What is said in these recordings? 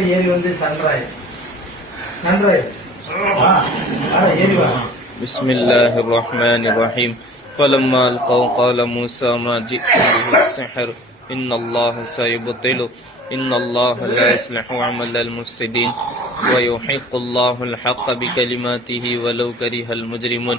மரத்துல ஏறி வந்து சன்றாய் நன்றாய் ஏறி வா. بسم الله الرحمن الرحيم فلما ألقوا قال موسى ما جئتم به السحر إن الله سيبطله إن الله لا يصلح عمل المفسدين ويحق الله الحق بكلماته ولو كره المجرمون.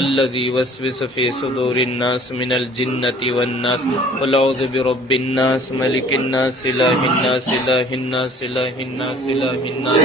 الذي يوسوس في صدور الناس من الجنة والناس قل أعوذ برب الناس ملك الناس إله الناس إله الناس إله الناس إله الناس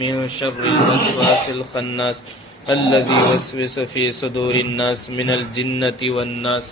من شر الوسواس الخناس الذي يوسوس في صدور الناس من الجنة والناس.